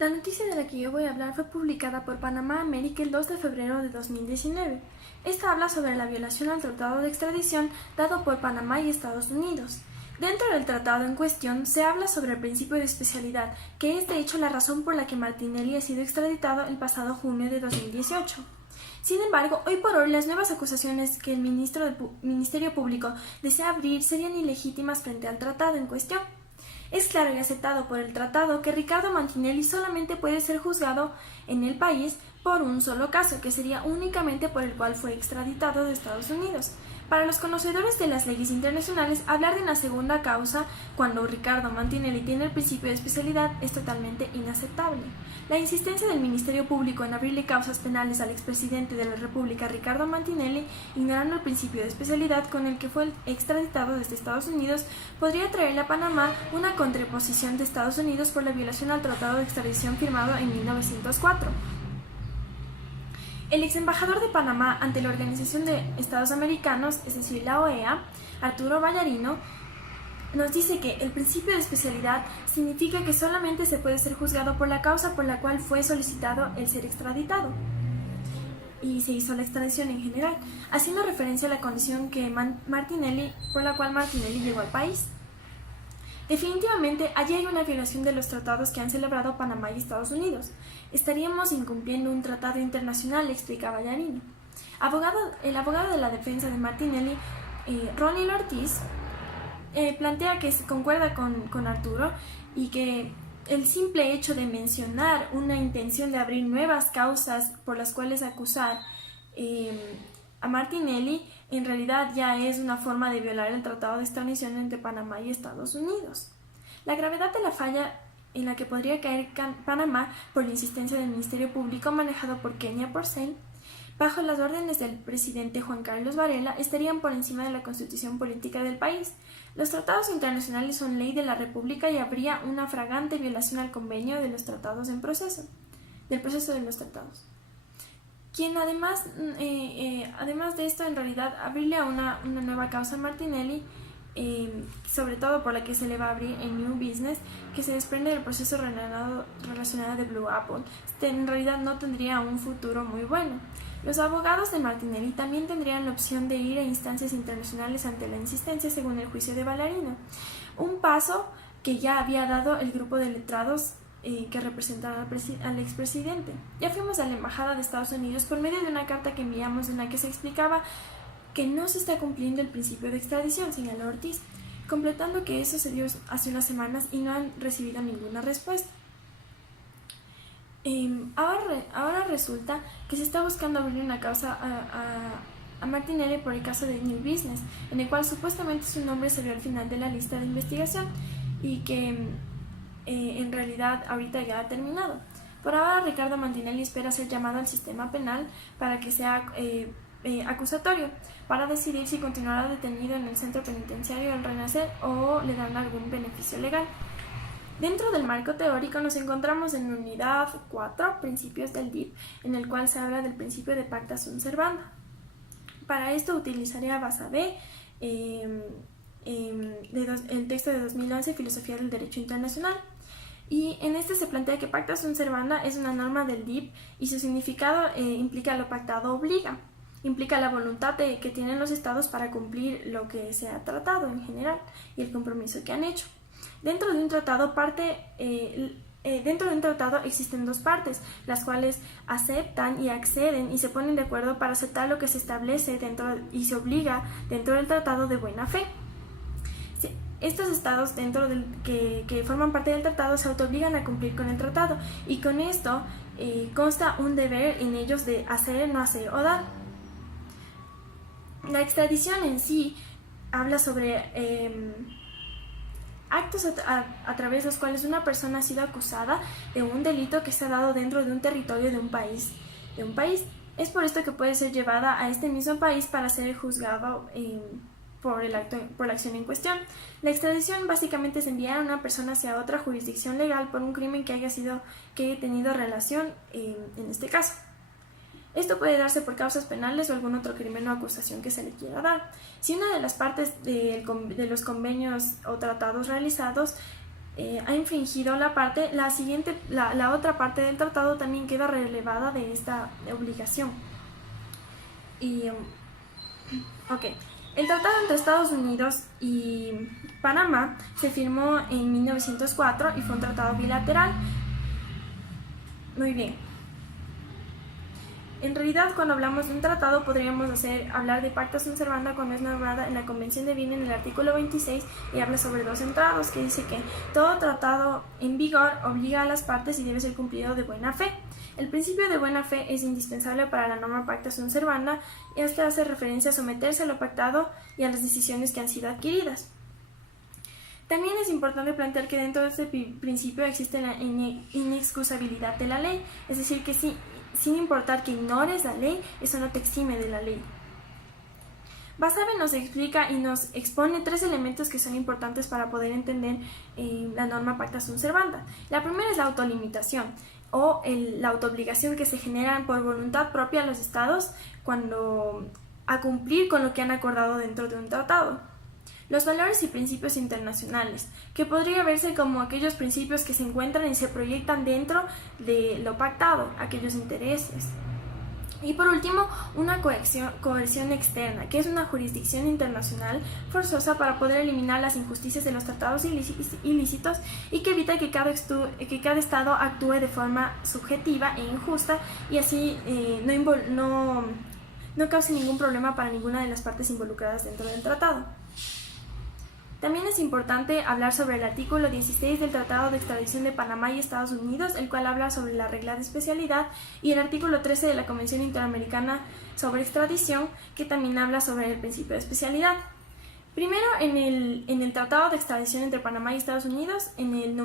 La noticia de la que yo voy a hablar fue publicada por Panamá América el 2 de febrero de 2019. Esta habla sobre la violación al tratado de extradición dado por Panamá y Estados Unidos. Dentro del tratado en cuestión se habla sobre el principio de especialidad, que es de hecho la razón por la que Martinelli ha sido extraditado el pasado junio de 2018. Sin embargo, hoy por hoy las nuevas acusaciones que el Ministerio Público desea abrir serían ilegítimas frente al tratado en cuestión. Es claro y aceptado por el tratado que Ricardo Martinelli solamente puede ser juzgado en el país por un solo caso, que sería únicamente por el cual fue extraditado de Estados Unidos. Para los conocedores de las leyes internacionales, hablar de una segunda causa cuando Ricardo Martinelli tiene el principio de especialidad es totalmente inaceptable. La insistencia del Ministerio Público en abrirle causas penales al expresidente de la República, Ricardo Martinelli, ignorando el principio de especialidad con el que fue extraditado desde Estados Unidos, podría traerle a Panamá una contraposición de Estados Unidos por la violación al Tratado de Extradición firmado en 1904. El ex embajador de Panamá ante la Organización de Estados Americanos, es decir, la OEA, Arturo Vallarino, nos dice que el principio de especialidad significa que solamente se puede ser juzgado por la causa por la cual fue solicitado el ser extraditado y se hizo la extradición en general, haciendo referencia a la condición por la cual Martinelli llegó al país. Definitivamente, allí hay una violación de los tratados que han celebrado Panamá y Estados Unidos. Estaríamos incumpliendo un tratado internacional, explica Vallarino. El abogado de la defensa de Martinelli, Ronnie Ortiz, plantea que concuerda con Arturo y que el simple hecho de mencionar una intención de abrir nuevas causas por las cuales acusar a Martinelli en realidad ya es una forma de violar el tratado de extradición entre Panamá y Estados Unidos. La gravedad de la falla en la que podría caer Panamá por la insistencia del Ministerio Público manejado por Kenia Porcel, bajo las órdenes del presidente Juan Carlos Varela, estarían por encima de la constitución política del país. Los tratados internacionales son ley de la República y habría una flagrante violación al convenio de los tratados del proceso de los tratados. Quien además de esto, en realidad, abrirle a una nueva causa a Martinelli, sobre todo por la que se le va a abrir en New Business, que se desprende del proceso relacionado de Blue Apple, en realidad no tendría un futuro muy bueno. Los abogados de Martinelli también tendrían la opción de ir a instancias internacionales ante la insistencia, según el juicio de Vallarino, un paso que ya había dado el grupo de letrados que representaban al expresidente. Ya fuimos a la Embajada de Estados Unidos por medio de una carta que enviamos en la que se explicaba que no se está cumpliendo el principio de extradición, señaló Ortiz, completando que eso se dio hace unas semanas y no han recibido ninguna respuesta. Ahora resulta que se está buscando abrir una causa a Martinelli por el caso de New Business, en el cual supuestamente su nombre se vio al final de la lista de investigación y que en realidad ahorita ya ha terminado. Por ahora, Ricardo Martinelli espera ser llamado al sistema penal para que sea acusatorio, para decidir si continuará detenido en el centro penitenciario del Renacer o le dan algún beneficio legal. Dentro del marco teórico nos encontramos en unidad 4, principios del DIP, en el cual se habla del principio de pacta sunt servanda. Para esto utilizaré a Basabe, el texto de 2011, Filosofía del Derecho Internacional. Y en este se plantea que pacta sunt servanda es una norma del DIP y su significado implica lo pactado obliga. Implica la voluntad que tienen los estados para cumplir lo que se ha tratado en general y el compromiso que han hecho. Dentro de un tratado existen dos partes, las cuales aceptan y acceden y se ponen de acuerdo para aceptar lo que se establece y se obliga dentro del tratado de buena fe. Estos estados que forman parte del tratado se autoobligan a cumplir con el tratado y con esto consta un deber en ellos de hacer, no hacer o dar. La extradición en sí habla sobre actos a través de los cuales una persona ha sido acusada de un delito que se ha dado dentro de un territorio de un país. Es por esto que puede ser llevada a este mismo país para ser juzgado por la acción en cuestión. La extradición básicamente es enviar a una persona hacia otra jurisdicción legal por un crimen que haya tenido relación en este caso. Esto puede darse por causas penales o algún otro crimen o acusación que se le quiera dar. Si una de las partes de los convenios o tratados realizados ha infringido la otra parte del tratado también queda relevada de esta obligación. Ok, el tratado entre Estados Unidos y Panamá se firmó en 1904 y fue un tratado bilateral. Muy bien. En realidad, cuando hablamos de un tratado, podríamos hablar de pacta sunt servanda cuando es nombrada en la Convención de Viena en el artículo 26 y habla sobre dos entrados, que dice que todo tratado en vigor obliga a las partes y debe ser cumplido de buena fe. El principio de buena fe es indispensable para la norma pacta sunt servanda y esta hace referencia a someterse a lo pactado y a las decisiones que han sido adquiridas. También es importante plantear que dentro de este principio existe la inexcusabilidad de la ley, es decir, que sin importar que ignores la ley, eso no te exime de la ley. Basabe nos explica y nos expone tres elementos que son importantes para poder entender la norma pacta sunt servanda. La primera es la autolimitación o la autoobligación que se generan por voluntad propia a los estados a cumplir con lo que han acordado dentro de un tratado. Los valores y principios internacionales, que podría verse como aquellos principios que se encuentran y se proyectan dentro de lo pactado, aquellos intereses. Y por último, una coerción externa, que es una jurisdicción internacional forzosa para poder eliminar las injusticias de los tratados ilícitos y que evita que cada Estado actúe de forma subjetiva e injusta y así no cause ningún problema para ninguna de las partes involucradas dentro del tratado. También es importante hablar sobre el artículo 16 del Tratado de Extradición de Panamá y Estados Unidos, el cual habla sobre la regla de especialidad, y el artículo 13 de la Convención Interamericana sobre Extradición, que también habla sobre el principio de especialidad. Primero, en el Tratado de Extradición entre Panamá y Estados Unidos, en el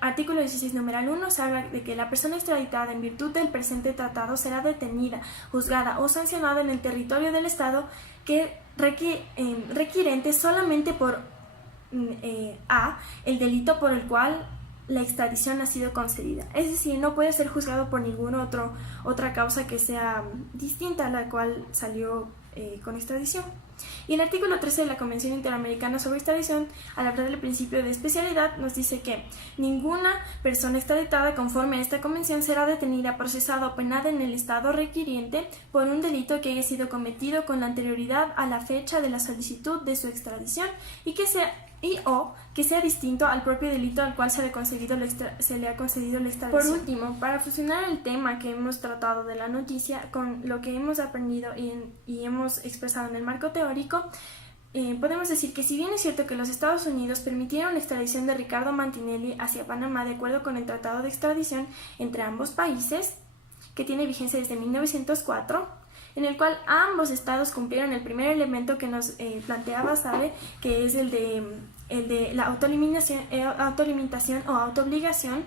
artículo 16, numeral 1, se habla de que la persona extraditada en virtud del presente tratado será detenida, juzgada o sancionada en el territorio del Estado que requirente solamente por el delito por el cual la extradición ha sido concedida. Es decir, no puede ser juzgado por ninguna otra causa que sea distinta a la cual salió con extradición. Y el artículo 13 de la Convención Interamericana sobre Extradición, al hablar del principio de especialidad, nos dice que ninguna persona extraditada conforme a esta convención será detenida, procesada o penada en el estado requiriente por un delito que haya sido cometido con la anterioridad a la fecha de la solicitud de su extradición y que sea distinto al propio delito al cual se le ha concedido la extradición. Por último, para fusionar el tema que hemos tratado de la noticia con lo que hemos aprendido y hemos expresado en el marco teórico, podemos decir que si bien es cierto que los Estados Unidos permitieron la extradición de Ricardo Martinelli hacia Panamá de acuerdo con el Tratado de Extradición entre ambos países, que tiene vigencia desde 1904, en el cual ambos estados cumplieron el primer elemento que nos planteaba Basabe, que es el de la autolimitación o autoobligación.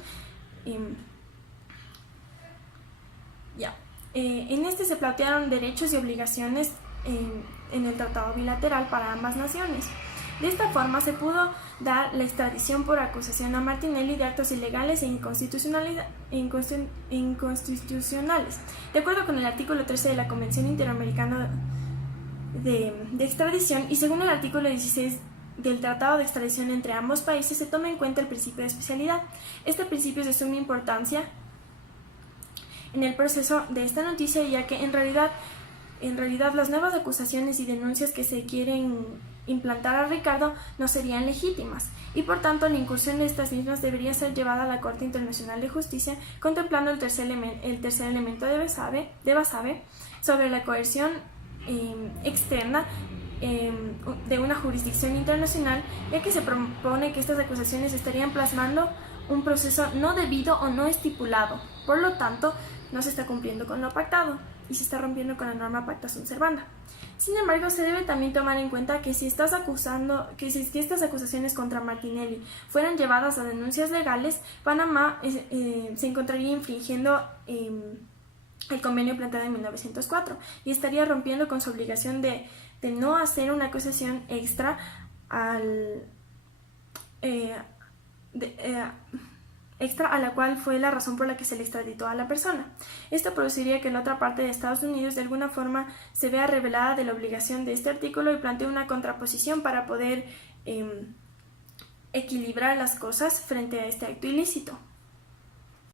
En este se plantearon derechos y obligaciones en el tratado bilateral para ambas naciones. De esta forma se pudo dar la extradición por acusación a Martinelli de actos ilegales e inconstitucionales. De acuerdo con el artículo 13 de la Convención Interamericana de Extradición y según el artículo 16 del Tratado de Extradición entre ambos países, se toma en cuenta el principio de especialidad. Este principio es de suma importancia en el proceso de esta noticia, ya que en realidad las nuevas acusaciones y denuncias que se quieren implantar a Ricardo no serían legítimas y por tanto la incursión de estas mismas debería ser llevada a la Corte Internacional de Justicia, contemplando el tercer elemento de Basabe sobre la coerción externa de una jurisdicción internacional, ya que se propone que estas acusaciones estarían plasmando un proceso no debido o no estipulado, por lo tanto no se está cumpliendo con lo pactado y se está rompiendo con la norma pacta sunt servanda. Sin embargo, se debe también tomar en cuenta que si estas acusaciones contra Martinelli fueran llevadas a denuncias legales, Panamá se encontraría infringiendo el convenio planteado en 1904 y estaría rompiendo con su obligación de no hacer una acusación extra a la cual fue la razón por la que se le extraditó a la persona. Esto produciría que la otra parte de Estados Unidos de alguna forma se vea revelada de la obligación de este artículo y plantee una contraposición para poder equilibrar las cosas frente a este acto ilícito.